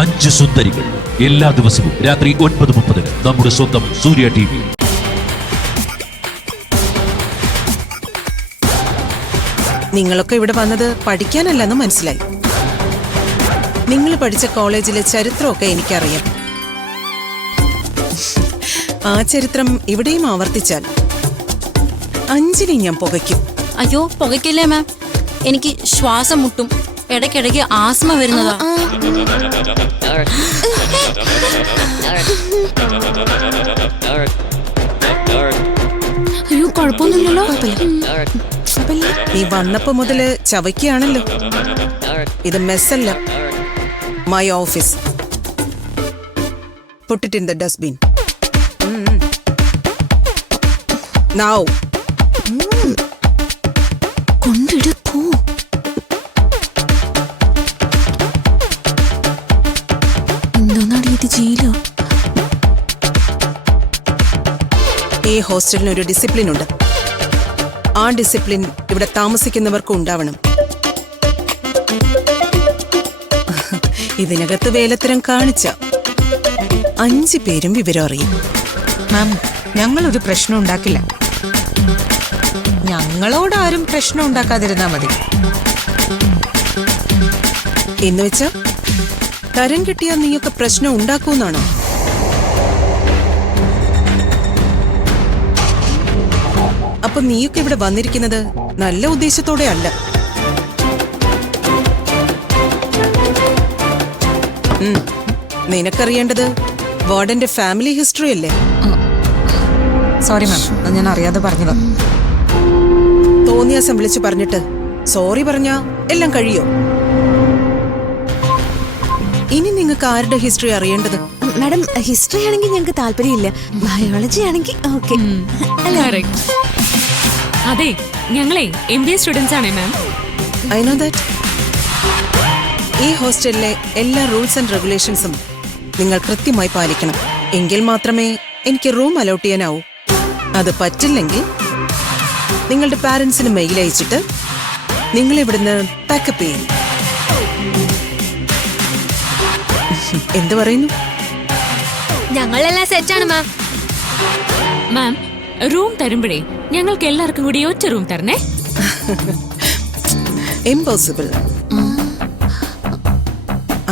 5 സുന്ദരികൾ. എല്ലാ ദിവസവും രാത്രി 9:30 നമ്മുടെ സ്വന്തം സൂര്യ TV. നിങ്ങളൊക്കെ ഇവിടെ വന്നത് പഠിക്കാനല്ലെന്ന് മനസ്സിലായി. നിങ്ങൾ പഠിച്ച കോളേജിലെ ചരിത്രമൊക്കെ എനിക്കറിയാം. ആ ചരിത്രം ഇവിടെയും ആവർത്തിച്ചാൽ അഞ്ജലി ഞാൻ പുകയ്ക്കും. അയ്യോ പുകയ്ക്കില്ലേ മാം, എനിക്ക് ശ്വാസം മുട്ടും, ഇടയ്ക്കിടയ്ക്ക് ആസ്മ വരുന്നതാ. അയ്യോ കുഴപ്പമൊന്നുമില്ലല്ലോ. നീ വന്നപ്പോ മുതല് ചവയ്ക്കാണല്ലോ. ഇത് മെസ്സല്ല, my office. Put it in the dustbin. Now. കൊണ്ടിടപ്പോ. എന്താണോ ഇത് ജയിലോ? ഈ ഹോസ്റ്റലിന് ഒരു ഡിസിപ്ലിൻ ഉണ്ട്. ആ ഡിസിപ്ലിൻ ഇവിടെ താമസിക്കുന്നവർക്കും ഉണ്ടാവണം. ഇതിനകത്ത് വേലത്തരം കാണിച്ച 5 പേരും വിവരം അറിയും. മാം, ഞങ്ങളൊരു പ്രശ്നം ഉണ്ടാക്കില്ല. ഞങ്ങളോടാരും പ്രശ്നം ഉണ്ടാക്കാതിരുന്നാ മതി. എന്ന് വെച്ചാ തരം കിട്ടിയാൽ നീയൊക്കെ പ്രശ്നം ഉണ്ടാക്കൂന്നാണോ? അപ്പൊ നീയൊക്കെ ഇവിടെ വന്നിരിക്കുന്നത് നല്ല ഉദ്ദേശത്തോടെ അല്ല. നിനക്കറിയേണ്ടത് വാർഡന്റെ ഫാമിലി ഹിസ്റ്ററി അല്ലേ? സോറി മാം, ഞാൻ അറിയാതെ പറഞ്ഞതാ. തോന്നിയാസം വിളിച്ചു പറഞ്ഞിട്ട് സോറി പറഞ്ഞാ എല്ലാം കഴിയോ? ഇനി നിങ്ങൾക്ക് ആരുടെ ഹിസ്റ്ററി അറിയേണ്ടത്? മാഡം, ഹിസ്റ്ററി ആണെങ്കിൽ ഞങ്ങൾക്ക് താല്പര്യമില്ല. ബയോളജി ആണെങ്കിൽ ഓക്കെ. അതെ, ഞങ്ങളെ MBA സ്റ്റുഡൻസ് ആണ് മാം. I know that. ഈ ഹോസ്റ്റലിലെ എല്ലാ റൂൾസ് ആൻഡ് റെഗുലേഷൻസും നിങ്ങൾ കൃത്യമായി പാലിക്കണം. എങ്കിൽ മാത്രമേ എനിക്ക് റൂം അലോട്ട് ചെയ്യാനാവൂ. അത് പറ്റില്ലെങ്കിൽ നിങ്ങളുടെ പാരന്റ്സിന് മെയിൽ അയച്ചിട്ട് നിങ്ങൾ ഇവിടുന്ന് പാക്കപ്പ് ചെയ്യും. എന്ത് പറയുന്നു? ഞങ്ങളെല്ലാം സെറ്റാണ് മാം. മാം, റൂം തരുമ്പോഴേ ഞങ്ങൾക്ക് എല്ലാവർക്കും കൂടി ഒറ്റ റൂം തരണേ. ഇമ്പോസിബിൾ.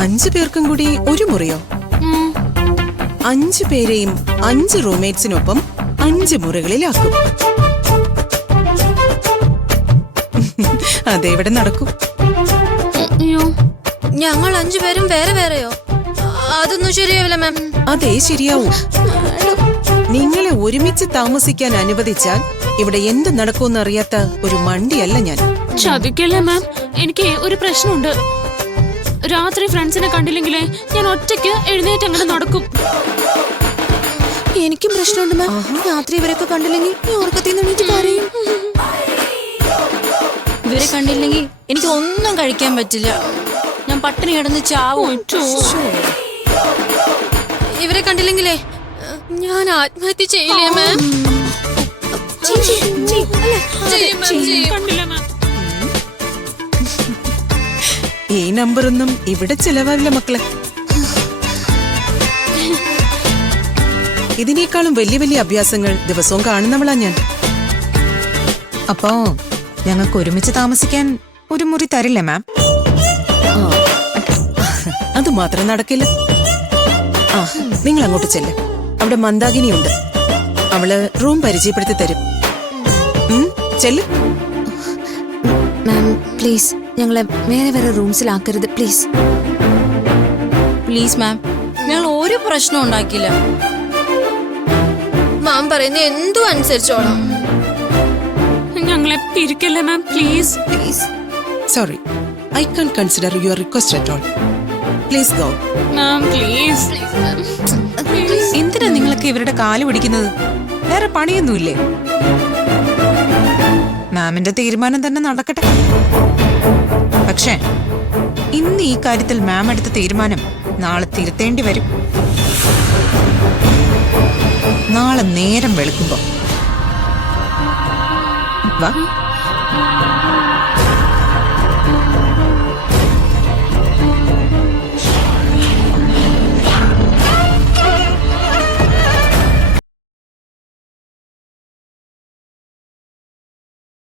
5 പേർക്കും കൂടി ഒരു മുറിയോ? 5 പേരെയും 5 റൂംമേറ്റ്സിനൊപ്പം 5 മുറികളിലാക്കും. അതെവിടെ നടക്കും? ഞങ്ങൾ 5 പേരും വേറെ വേറെയോ? അതൊന്നും ശരിയാവില്ല മാം. അതേ ശരിയാവൂ. നിങ്ങളെ ഒരുമിച്ച് താമസിക്കാൻ അനുവദിച്ചാൽ ഇവിടെ എന്ത് നടക്കുമെന്ന് അറിയാത്ത ഒരു മണ്ടിയല്ല ഞാൻ. ചതിക്കല്ലേ മാം, എനിക്ക് ഒരു പ്രശ്നമുണ്ട്. രാത്രി ഫ്രണ്ട്സിനെ കണ്ടില്ലെങ്കിലേ ഞാൻ ഒറ്റയ്ക്ക് എഴുന്നേറ്റ് അങ്ങനെ നടക്കും. എനിക്കും പ്രശ്നമുണ്ട് മാം. രാത്രി ഇവരൊക്കെ കണ്ടില്ലെങ്കിൽ പറയും. ഇവരെ കണ്ടില്ലെങ്കിൽ എനിക്ക് ഒന്നും കഴിക്കാൻ പറ്റില്ല. ഞാൻ പട്ടിണി കിടന്ന് ചാവും. ഇവരെ കണ്ടില്ലെങ്കിലേ ഞാൻ ആത്മഹത്യ ചെയ്യില്ലേ മാം? ഈ നമ്പറൊന്നും ഇവിടെ ചിലവാവില്ല മക്കളെ. ഇതിനേക്കാളും വലിയ വലിയ അഭ്യാസങ്ങൾ ദിവസവും കാണുന്നവളാ ഞാൻ. അപ്പോ ഞങ്ങൾക്ക് ഒരുമിച്ച് താമസിക്കാൻ ഒരു മുറി തരില്ലേ മാം? അത് മാത്രം നടക്കില്ല. ആ, നിങ്ങൾ അങ്ങോട്ട് ചെല്ല്. അവിടെ മന്ദാകിനിയുണ്ട്. അവള് റൂം പരിചയപ്പെടുത്തി തരും. ചെല്ല്. മാം പ്ലീസ്, ഞങ്ങളെ വേറെ വേറെ റൂംസിലാക്കരുത് പ്ലീസ്. പ്ലീസ് മാം, ഞങ്ങൾ ഒരു പ്രശ്നം ഉണ്ടാക്കില്ല. മാം പറയുന്നത് എന്തും അനുസരിച്ചോളാം. ഞങ്ങളെ പിരിക്കല്ലേ ma'am, please. Please. Sorry, I can consider your request at all. Please go. Ma'am please. എന്തിനാ നിങ്ങളൊക്കെ ഇവരുടെ കാല് പിടിക്കുന്നത്? വേറെ പണിയൊന്നുമില്ലേ? മാമിന്റെ തീരുമാനം തന്നെ നടക്കട്ടെ. പക്ഷേ ഇന്ന് ഈ കാര്യത്തിൽ മാം എടുത്ത തീരുമാനം നാളെ തിരുത്തേണ്ടി വരും. നാളെ നേരം വെളുക്കുമ്പോ വാ.